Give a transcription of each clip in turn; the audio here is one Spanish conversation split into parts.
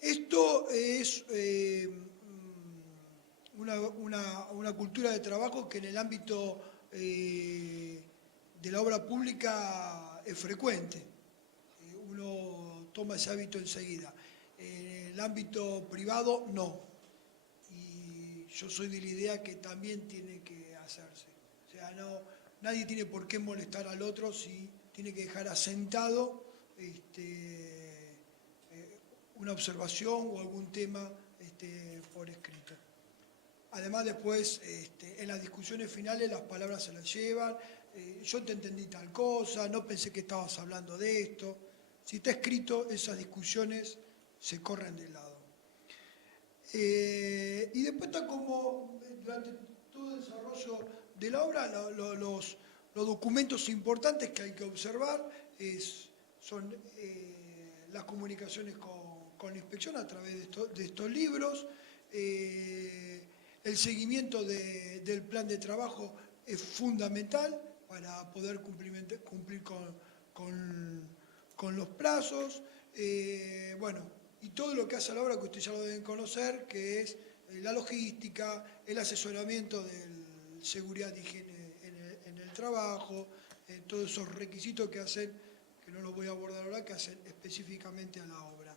Esto es una cultura de trabajo que en el ámbito de la obra pública es frecuente. Uno toma ese hábito enseguida. En el ámbito privado, no. Y yo soy de la idea que también tiene que hacerse. O sea, nadie tiene por qué molestar al otro si tiene que dejar asentado una observación o algún tema por escrito. Además, después, en las discusiones finales, las palabras se las llevan. Yo te entendí tal cosa, no pensé que estabas hablando de esto. Si está escrito, esas discusiones se corren de lado. Y después está como, durante todo el desarrollo de la obra, los documentos importantes que hay que observar son las comunicaciones con la inspección a través de estos libros. El seguimiento del plan de trabajo es fundamental para poder cumplir con los plazos. Bueno, y todo lo que hace a la obra, que ustedes ya lo deben conocer, que es la logística, el asesoramiento de seguridad y higiene en el trabajo, todos esos requisitos que hacen, que no los voy a abordar ahora, que hacen específicamente a la obra.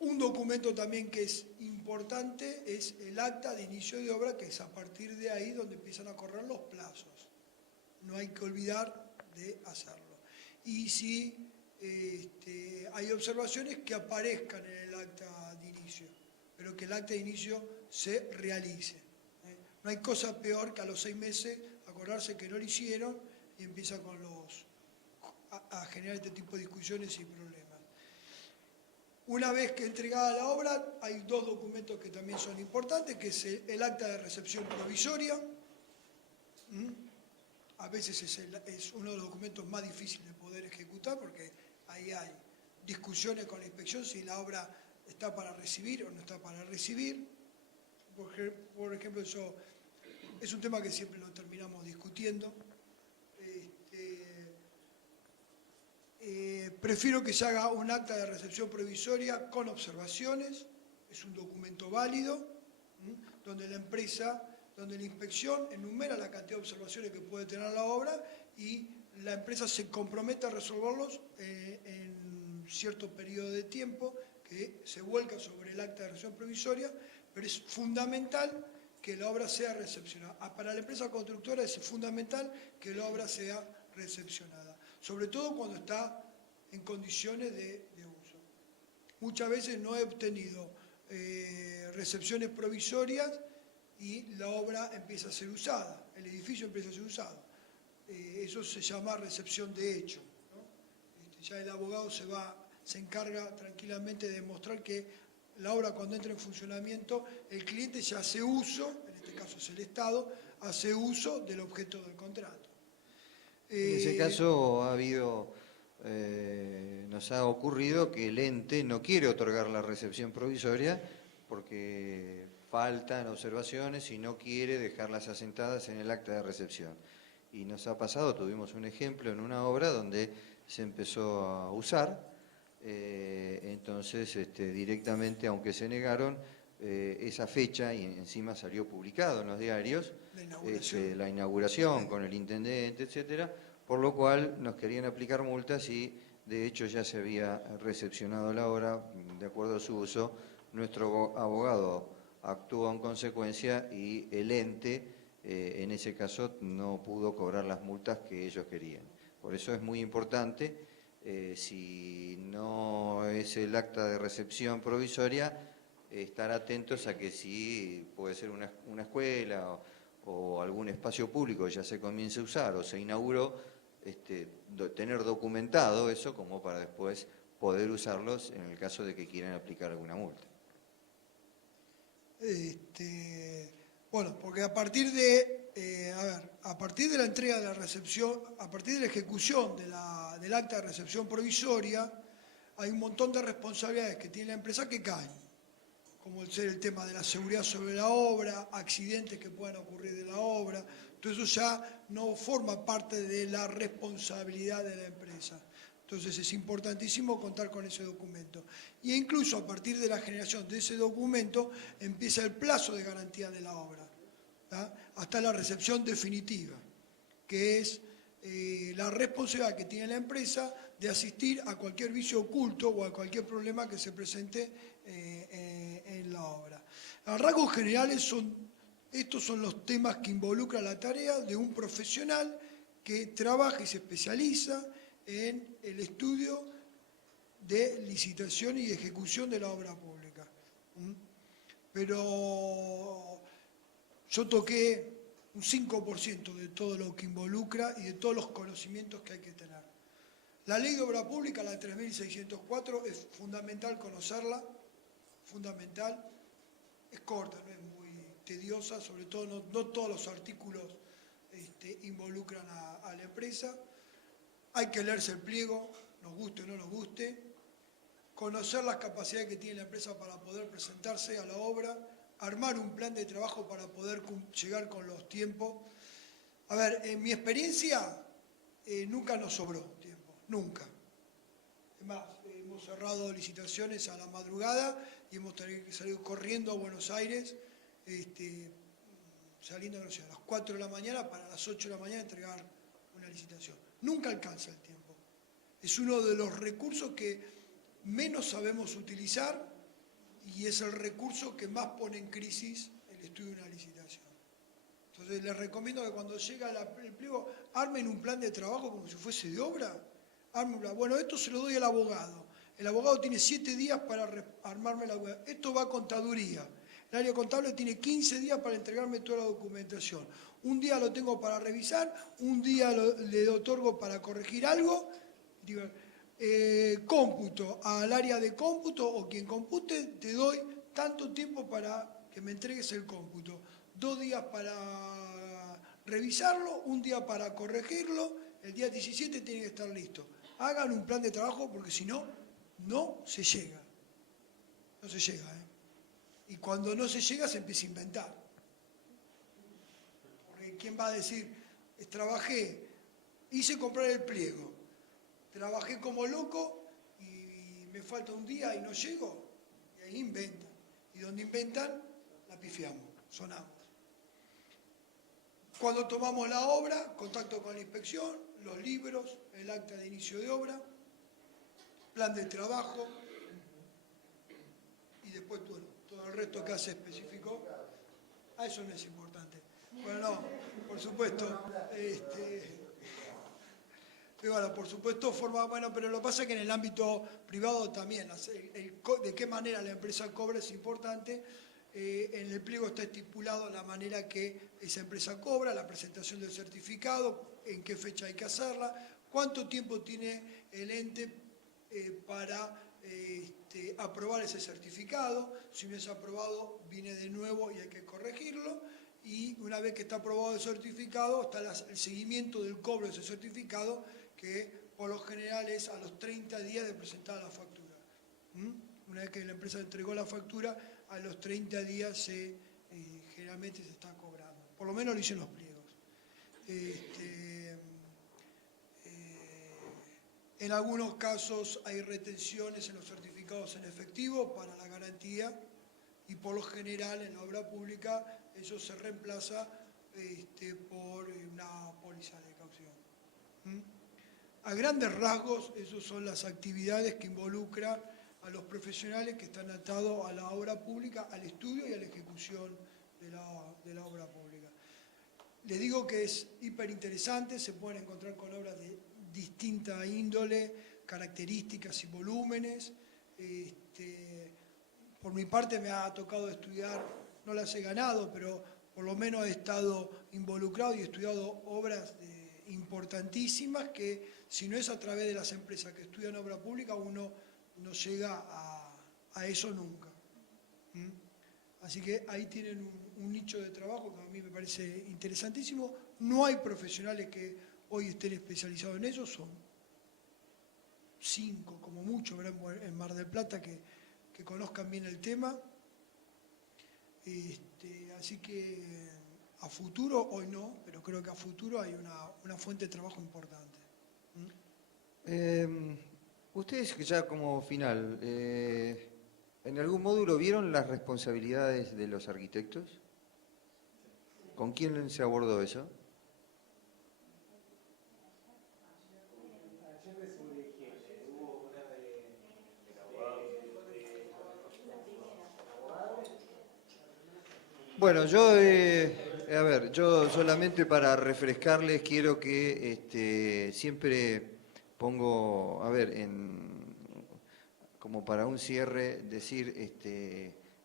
Un documento también que es importante es el acta de inicio de obra, que es a partir de ahí donde empiezan a correr los plazos. No hay que olvidar de hacerlo. Y si hay observaciones, que aparezcan en el acta de inicio, pero que el acta de inicio se realice. No hay cosa peor que a los 6 meses acordarse que no lo hicieron y empieza a generar este tipo de discusiones y problemas. Una vez que entregada la obra, hay 2 documentos que también son importantes, que es el acta de recepción provisoria. A veces es uno de los documentos más difíciles de poder ejecutar, porque ahí hay discusiones con la inspección si la obra está para recibir o no está para recibir. Por ejemplo, eso es un tema que siempre lo terminamos discutiendo. Prefiero que se haga un acta de recepción provisoria con observaciones, es un documento válido, donde la inspección enumera la cantidad de observaciones que puede tener la obra y la empresa se compromete a resolverlos en cierto periodo de tiempo, que se vuelca sobre el acta de recepción provisoria, pero es fundamental que la obra sea recepcionada. Para la empresa constructora es fundamental que la obra sea recepcionada, sobre todo cuando está en condiciones de uso. Muchas veces no he obtenido recepciones provisorias y la obra empieza a ser usada, el edificio empieza a ser usado. Eso se llama recepción de hecho, ¿no? Ya el abogado se encarga tranquilamente de demostrar que la obra, cuando entra en funcionamiento, el cliente ya hace uso, en este caso es el Estado, hace uso del objeto del contrato. En ese caso nos ha ocurrido que el ente no quiere otorgar la recepción provisoria porque faltan observaciones y no quiere dejarlas asentadas en el acta de recepción. Y nos ha pasado, tuvimos un ejemplo en una obra donde se empezó a usar, entonces directamente, aunque se negaron, esa fecha, y encima salió publicado en los diarios, la inauguración con el intendente, etcétera, por lo cual nos querían aplicar multas y de hecho ya se había recepcionado la obra de acuerdo a su uso. Nuestro abogado actuó en consecuencia y el ente en ese caso no pudo cobrar las multas que ellos querían. Por eso es muy importante, si no es el acta de recepción provisoria, estar atentos a que si puede ser una escuela o algún espacio público ya se comience a usar o se inauguró, tener documentado eso como para después poder usarlos en el caso de que quieran aplicar alguna multa. Bueno, porque a partir de la entrega de la recepción, a partir de la ejecución del acta de recepción provisoria, hay un montón de responsabilidades que tiene la empresa que caen, como el tema de la seguridad sobre la obra, accidentes que puedan ocurrir de la obra. Todo eso ya no forma parte de la responsabilidad de la empresa. Entonces es importantísimo contar con ese documento. Y incluso a partir de la generación de ese documento empieza el plazo de garantía de la obra, ¿tá? Hasta la recepción definitiva, que es la responsabilidad que tiene la empresa de asistir a cualquier vicio oculto o a cualquier problema que se presente en la obra. A rasgos generales, estos son los temas que involucran la tarea de un profesional que trabaja y se especializa en el estudio de licitación y ejecución de la obra pública. Pero yo toqué un 5% de todo lo que involucra y de todos los conocimientos que hay que tener. La ley de obra pública, la 3604, es fundamental conocerla, fundamental, es corta, no es muy tediosa, sobre todo no todos los artículos involucran a la empresa. Hay que leerse el pliego, nos guste o no nos guste, conocer las capacidades que tiene la empresa para poder presentarse a la obra, armar un plan de trabajo para poder llegar con los tiempos. A ver, en mi experiencia nunca nos sobró tiempo, nunca. Es más, hemos cerrado licitaciones a la madrugada y hemos salido corriendo a Buenos Aires, saliendo, no sé, a las 4 de la mañana para las 8 de la mañana entregar una licitación. Nunca alcanza el tiempo. Es uno de los recursos que menos sabemos utilizar y es el recurso que más pone en crisis el estudio de una licitación. Entonces les recomiendo que cuando llega el pliego armen un plan de trabajo como si fuese de obra. Bueno, esto se lo doy al abogado. El abogado tiene 7 días para armarme la web. Esto va a contaduría. El área contable tiene 15 días para entregarme toda la documentación. Un día lo tengo para revisar, un día le otorgo para corregir algo. Cómputo, al área de cómputo o quien compute, te doy tanto tiempo para que me entregues el cómputo. 2 días para revisarlo, un día para corregirlo, el día 17 tiene que estar listo. Hagan un plan de trabajo porque si no, no se llega. No se llega, ¿eh? Y cuando no se llega se empieza a inventar. Porque ¿quién va a decir? Trabajé, hice comprar el pliego, trabajé como loco y me falta un día y no llego? Y ahí inventan. Y donde inventan, la pifiamos, sonamos. Cuando tomamos la obra, contacto con la inspección, los libros, el acta de inicio de obra, plan de trabajo y después todo el resto que hace específico. Eso no es importante. Bueno, no, por supuesto. Bueno, por supuesto, pero lo que pasa es que en el ámbito privado también, de qué manera la empresa cobra es importante. En el pliego está estipulado la manera que esa empresa cobra, la presentación del certificado, en qué fecha hay que hacerla, cuánto tiempo tiene el ente para aprobar ese certificado. Si no es aprobado, viene de nuevo y hay que corregirlo. Y una vez que está aprobado el certificado, está el seguimiento del cobro de ese certificado, que por lo general es a los 30 días de presentar la factura. Una vez que la empresa entregó la factura, a los 30 días generalmente se está cobrando. Por lo menos lo dicen los pliegos. En algunos casos hay retenciones en los certificados en efectivo para la garantía y por lo general en la obra pública eso se reemplaza por una póliza de caución. A grandes rasgos, esas son las actividades que involucran a los profesionales que están atados a la obra pública, al estudio y a la ejecución de la obra pública. Les digo que es hiper interesante, se pueden encontrar con obras de distinta índole, características y volúmenes. Por mi parte me ha tocado estudiar, no las he ganado, pero por lo menos he estado involucrado y he estudiado obras importantísimas que si no es a través de las empresas que estudian obra pública, uno no llega a eso nunca. Así que ahí tienen un nicho de trabajo que a mí me parece interesantísimo. No hay profesionales que hoy estén especializados en eso, son 5 como mucho, ¿verdad? En Mar del Plata que conozcan bien el tema. Así que a futuro, hoy no, pero creo que a futuro hay una fuente de trabajo importante. Ustedes, que ya como final, ¿en algún módulo vieron las responsabilidades de los arquitectos? ¿Con quién se abordó eso? Bueno, yo solamente para refrescarles quiero que siempre pongo, como para un cierre, decir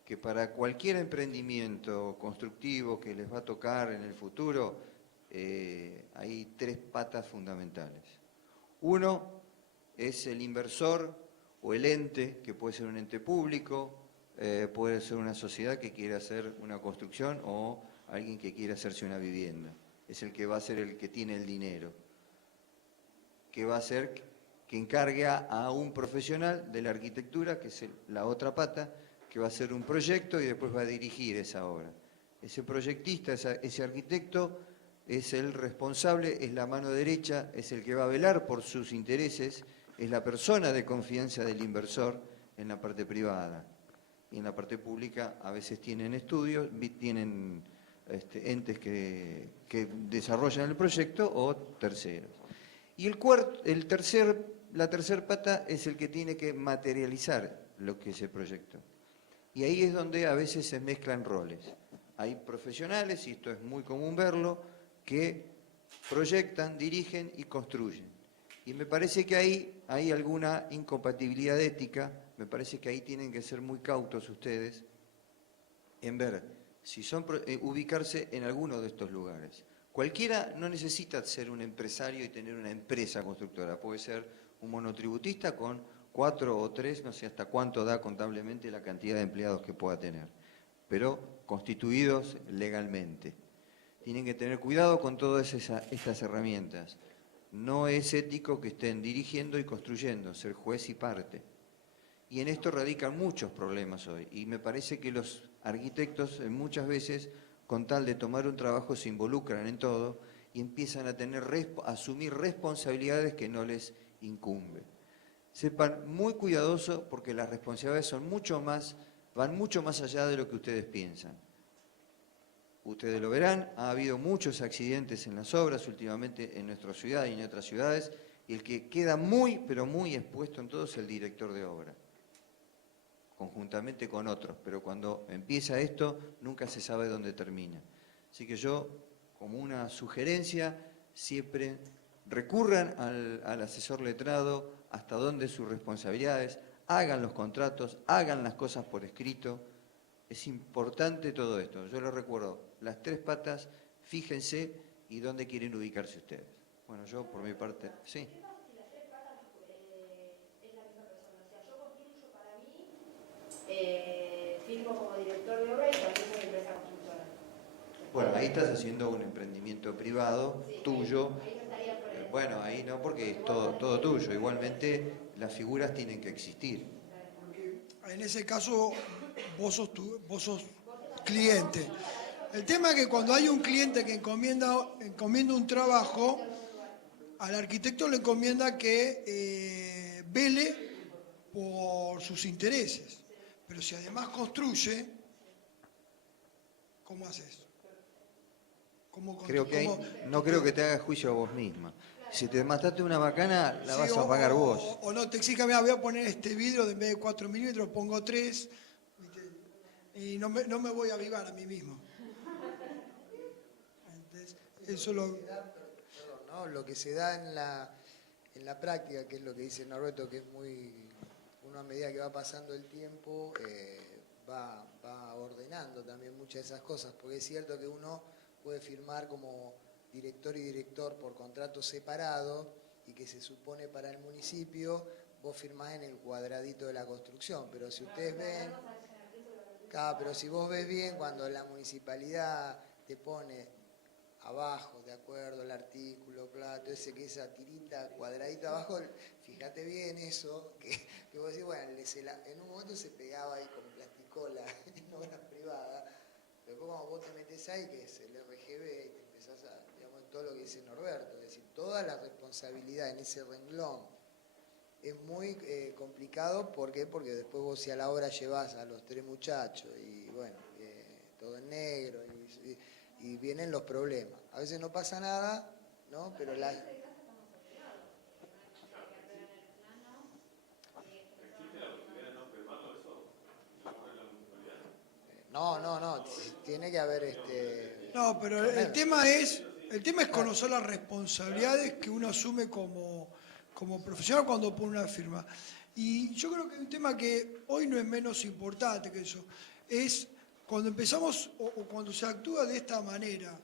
que para cualquier emprendimiento constructivo que les va a tocar en el futuro, hay 3 patas fundamentales. Uno es el inversor o el ente, que puede ser un ente público, puede ser una sociedad que quiera hacer una construcción o alguien que quiera hacerse una vivienda. Es el que va a ser el que tiene el dinero, que va a ser que encargue a un profesional de la arquitectura, que es la otra pata, que va a hacer un proyecto y después va a dirigir esa obra. Ese proyectista, ese arquitecto, es el responsable, es la mano derecha, es el que va a velar por sus intereses, es la persona de confianza del inversor en la parte privada. Y en la parte pública a veces tienen estudios, tienen entes que desarrollan el proyecto o terceros. Y la tercera pata es el que tiene que materializar lo que es el proyecto. Y ahí es donde a veces se mezclan roles. Hay profesionales, y esto es muy común verlo, que proyectan, dirigen y construyen. Y me parece que ahí hay alguna incompatibilidad ética, me parece que ahí tienen que ser muy cautos ustedes en ver si son ubicarse en alguno de estos lugares. Cualquiera no necesita ser un empresario y tener una empresa constructora, puede ser un monotributista con 4 o 3, no sé hasta cuánto da contablemente la cantidad de empleados que pueda tener, pero constituidos legalmente. Tienen que tener cuidado con todas estas herramientas. No es ético que estén dirigiendo y construyendo, ser juez y parte. Y en esto radican muchos problemas hoy. Y me parece que los arquitectos muchas veces, con tal de tomar un trabajo, se involucran en todo y empiezan a asumir responsabilidades que no les incumben. Sepan muy cuidadosos porque las responsabilidades van mucho más allá de lo que ustedes piensan. Ustedes lo verán, ha habido muchos accidentes en las obras últimamente en nuestra ciudad y en otras ciudades, y el que queda muy, pero muy expuesto en todo es el director de obra, conjuntamente con otros, pero cuando empieza esto nunca se sabe dónde termina. Así que yo, como una sugerencia, siempre recurran al asesor letrado, hasta dónde sus responsabilidades, hagan los contratos, hagan las cosas por escrito. Es importante todo esto. Yo les recuerdo, las 3 patas, fíjense y dónde quieren ubicarse ustedes. Bueno, yo por mi parte, sí. ¿Qué pasa si las 3 patas es la misma persona? O sea, yo construyo para mí, firmo como director de obra y también soy empresa constructora. Bueno, ahí estás haciendo un emprendimiento privado, sí, tuyo. Ahí no estaría por el... Bueno, ahí no, porque es todo tuyo. Igualmente, las figuras tienen que existir. Porque en ese caso, vos sos cliente. El tema es que cuando hay un cliente que encomienda un trabajo, al arquitecto le encomienda que vele por sus intereses. Pero si además construye, ¿cómo haces? No creo que te hagas juicio a vos misma. Si te mataste una bacana, la vas a pagar vos. O no te exija, voy a poner este vidrio, en vez de 4 milímetros, pongo 3, y no me voy a avivar a mí mismo. Entonces, eso lo que se da en la práctica, que es lo que dice Norberto, que es uno a medida que va pasando el tiempo, va ordenando también muchas de esas cosas, porque es cierto que uno puede firmar como director y director por contrato separado y que se supone para el municipio, vos firmás en el cuadradito de la construcción, pero si ustedes ven, pero si vos ves bien, cuando la municipalidad te pone abajo, de acuerdo al artículo, plato, que esa tirita cuadradita abajo, fíjate bien eso, que vos decís, bueno, en un momento se pegaba ahí con plasticola en obras privadas, pero como vos te metés ahí, que es el RGB, y te empezás a, digamos, todo lo que dice Norberto, es decir, toda la responsabilidad en ese renglón es muy complicado. ¿Por qué? Porque después vos, si a la obra llevas a los 3 muchachos y bueno, todo en negro y vienen los problemas. A veces no pasa nada, ¿no? Pero no, tiene que haber No, pero el tema es conocer las responsabilidades que uno asume como profesional cuando pone una firma. Y yo creo que hay un tema que hoy no es menos importante que eso, es cuando empezamos o cuando se actúa de esta manera,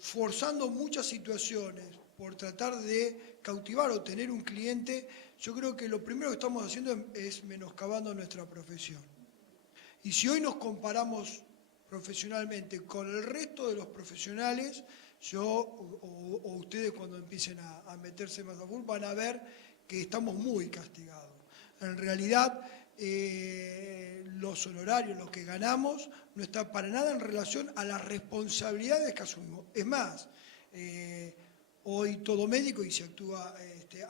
forzando muchas situaciones por tratar de cautivar o tener un cliente, yo creo que lo primero que estamos haciendo es menoscabando nuestra profesión. Y si hoy nos comparamos profesionalmente con el resto de los profesionales, o ustedes cuando empiecen a meterse más a full van a ver que estamos muy castigados. En realidad, los honorarios, lo que ganamos, no está para nada en relación a las responsabilidades que asumimos. Es más, hoy todo médico, y se actúa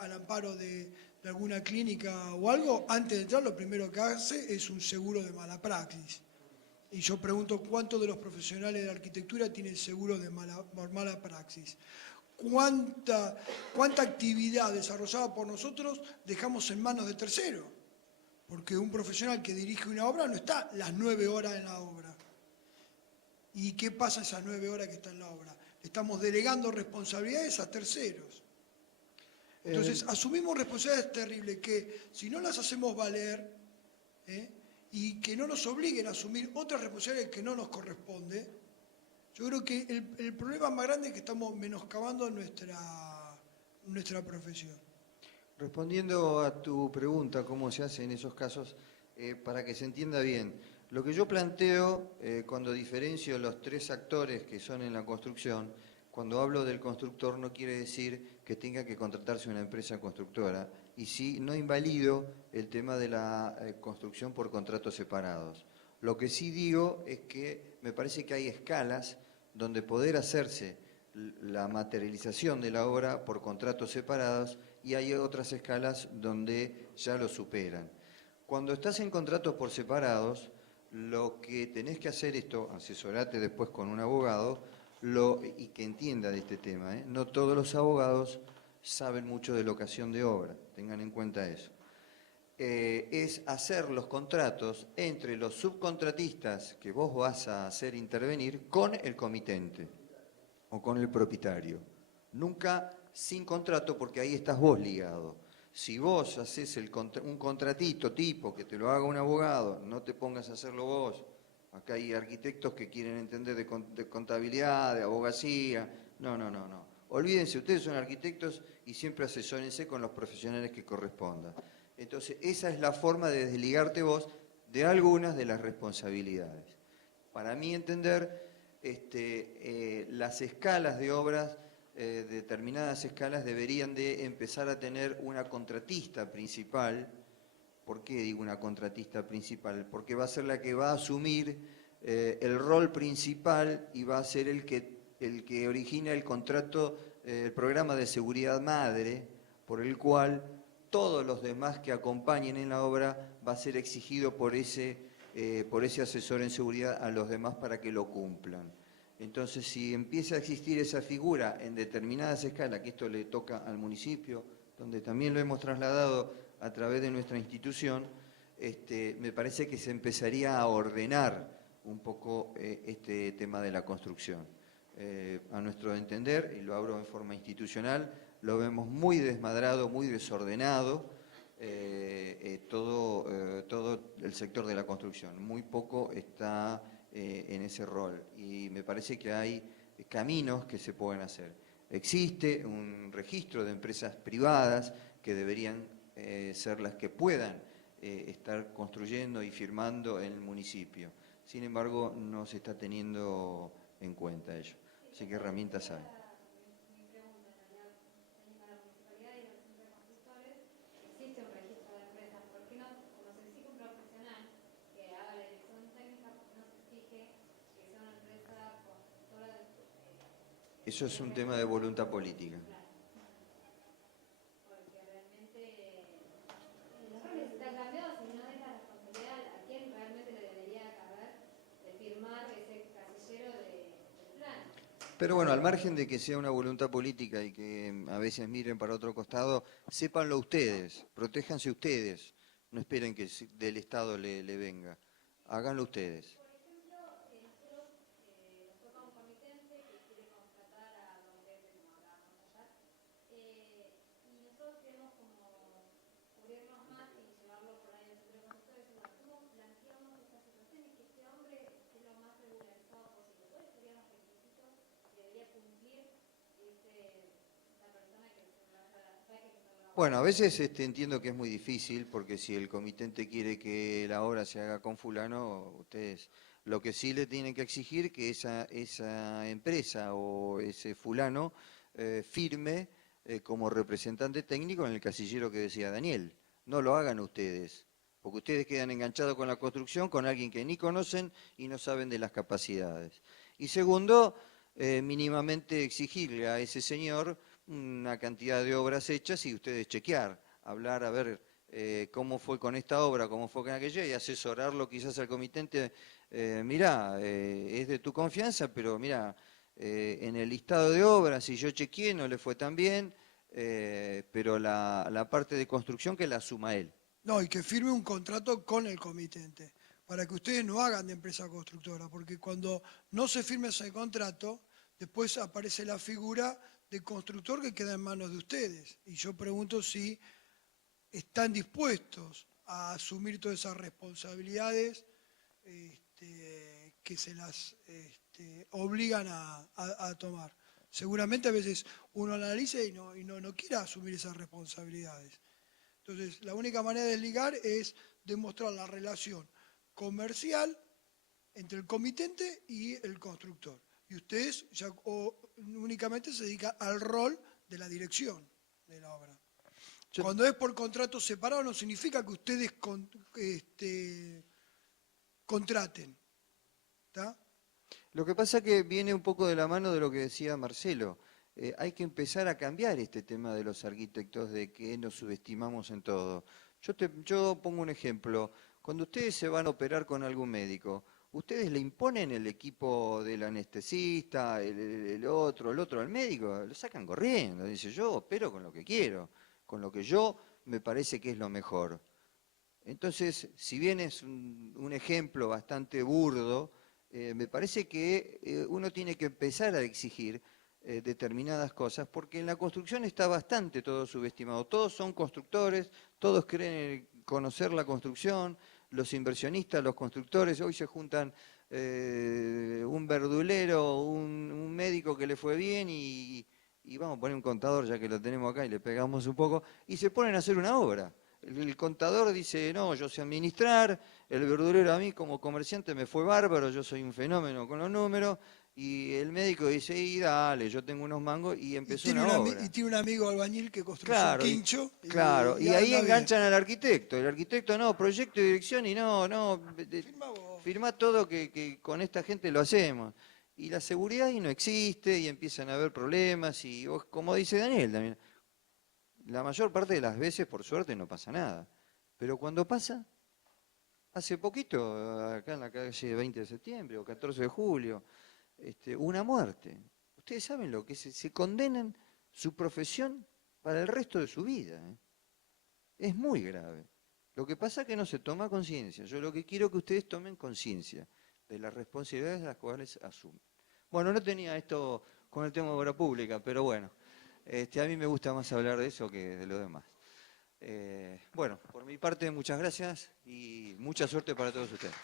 al amparo de alguna clínica o algo, antes de entrar lo primero que hace es un seguro de mala praxis. Y yo pregunto, ¿cuántos de los profesionales de la arquitectura tienen seguro de mala praxis? ¿Cuánta actividad desarrollada por nosotros dejamos en manos de terceros? Porque un profesional que dirige una obra no está las 9 horas en la obra. ¿Y qué pasa esas 9 horas que está en la obra? Estamos delegando responsabilidades a terceros. Entonces, asumimos responsabilidades terribles que, si no las hacemos valer, y que no nos obliguen a asumir otras responsabilidades que no nos corresponden, yo creo que el problema más grande es que estamos menoscabando nuestra profesión. Respondiendo a tu pregunta, ¿cómo se hace en esos casos? Para que se entienda bien, lo que yo planteo cuando diferencio los 3 actores que son en la construcción, cuando hablo del constructor no quiere decir que tenga que contratarse una empresa constructora, y sí, no invalido el tema de la construcción por contratos separados. Lo que sí digo es que me parece que hay escalas donde poder hacerse la materialización de la obra por contratos separados, y hay otras escalas donde ya lo superan. Cuando estás en contratos por separados, lo que tenés que hacer asesorate después con un abogado y que entienda de este tema. No todos los abogados saben mucho de locación de obra, tengan en cuenta eso. Es hacer los contratos entre los subcontratistas que vos vas a hacer intervenir con el comitente o con el propietario. Nunca sin contrato, porque ahí estás vos ligado. Si vos haces un contratito tipo que te lo haga un abogado, no te pongas a hacerlo vos. Acá hay arquitectos que quieren entender de contabilidad, de abogacía. No. Olvídense, ustedes son arquitectos y siempre asesórense con los profesionales que correspondan. Entonces, esa es la forma de desligarte vos de algunas de las responsabilidades. Para mí entender, las escalas de obras, determinadas escalas deberían de empezar a tener una contratista principal. ¿Por qué digo una contratista principal? Porque va a ser la que va a asumir el rol principal y va a ser el que origina el contrato, el programa de seguridad madre, por el cual todos los demás que acompañen en la obra va a ser exigido por ese asesor en seguridad a los demás para que lo cumplan. Entonces, si empieza a existir esa figura en determinadas escalas, que esto le toca al municipio, donde también lo hemos trasladado a través de nuestra institución, me parece que se empezaría a ordenar un poco este tema de la construcción. A nuestro entender, y lo hablo en forma institucional, lo vemos muy desmadrado, muy desordenado, todo el sector de la construcción. Muy poco está en ese rol, y me parece que hay caminos que se pueden hacer. Existe un registro de empresas privadas que deberían ser las que puedan estar construyendo y firmando en el municipio. Sin embargo, no se está teniendo en cuenta ello. Así que herramientas hay. Eso es un tema de voluntad política. Pero bueno, al margen de que sea una voluntad política y que a veces miren para otro costado, sépanlo ustedes, protéjanse ustedes, no esperen que del Estado le venga, háganlo ustedes. Por ejemplo, nosotros nos toca un comitente que quiere contratar a docentes, como hablábamos ayer, y nosotros queremos como cubrirnos más y llevarlo por ahí al centro de consultores. Bueno, ¿cómo planteamos esta situación y que este hombre esté lo más regularizado posible? ¿Cuáles serían los requisitos que debería cumplir esta persona que se va a... Bueno, a veces entiendo que es muy difícil, porque si el comitente quiere que la obra se haga con fulano, ustedes lo que sí le tienen que exigir que esa empresa o ese fulano firme como representante técnico en el casillero que decía Daniel. No lo hagan ustedes, porque ustedes quedan enganchados con la construcción con alguien que ni conocen y no saben de las capacidades. Y segundo, mínimamente exigirle a ese señor una cantidad de obras hechas y ustedes chequear, hablar a ver cómo fue con esta obra, cómo fue con aquella y asesorarlo quizás al comitente, mirá, es de tu confianza, pero mirá, en el listado de obras, si yo chequeé, no le fue tan bien, pero la parte de construcción que la asuma él. No, y que firme un contrato con el comitente, para que ustedes no hagan de empresa constructora, porque cuando no se firme ese contrato, después aparece la figura de constructor que queda en manos de ustedes. Y yo pregunto si están dispuestos a asumir todas esas responsabilidades que se las obligan a tomar. Seguramente a veces uno analiza y no quiere asumir esas responsabilidades. Entonces, la única manera de desligar es demostrar la relación comercial entre el comitente y el constructor. Y ustedes ya únicamente se dedican al rol de la dirección de la obra. Cuando es por contrato separado no significa que ustedes contraten. ¿Está? Lo que pasa que viene un poco de la mano de lo que decía Marcelo. Hay que empezar a cambiar este tema de los arquitectos, de que nos subestimamos en todo. Yo pongo un ejemplo. Cuando ustedes se van a operar con algún médico, ustedes le imponen el equipo del anestesista, el otro al médico, lo sacan corriendo. Dice, yo opero con lo que quiero, con lo que yo me parece que es lo mejor. Entonces, si bien es un ejemplo bastante burdo, me parece que uno tiene que empezar a exigir determinadas cosas, porque en la construcción está bastante todo subestimado. Todos son constructores, todos creen conocer la construcción, los inversionistas, los constructores, hoy se juntan un verdulero, un médico que le fue bien y vamos a poner un contador ya que lo tenemos acá y le pegamos un poco, y se ponen a hacer una obra. El contador dice, no, yo sé administrar, el verdulero a mí como comerciante me fue bárbaro, yo soy un fenómeno con los números, y el médico dice, y dale, yo tengo unos mangos, y empezó una obra. Y tiene un amigo albañil que construyó Claro, un quincho. Claro, y ahí enganchan al arquitecto. El arquitecto no, proyecto y dirección, y firma todo que con esta gente lo hacemos. Y la seguridad ahí no existe, y empiezan a haber problemas, y como dice Daniel también, la mayor parte de las veces, por suerte, no pasa nada. Pero cuando pasa, hace poquito, acá en la calle 20 de septiembre o 14 de julio, una muerte. Ustedes saben lo que es, se condenan su profesión para el resto de su vida. Es muy grave. Lo que pasa es que no se toma conciencia. Yo lo que quiero es que ustedes tomen conciencia de las responsabilidades las cuales asumen. Bueno, no tenía esto con el tema de obra pública, pero bueno. A mí me gusta más hablar de eso que de lo demás. Bueno, por mi parte, muchas gracias y mucha suerte para todos ustedes.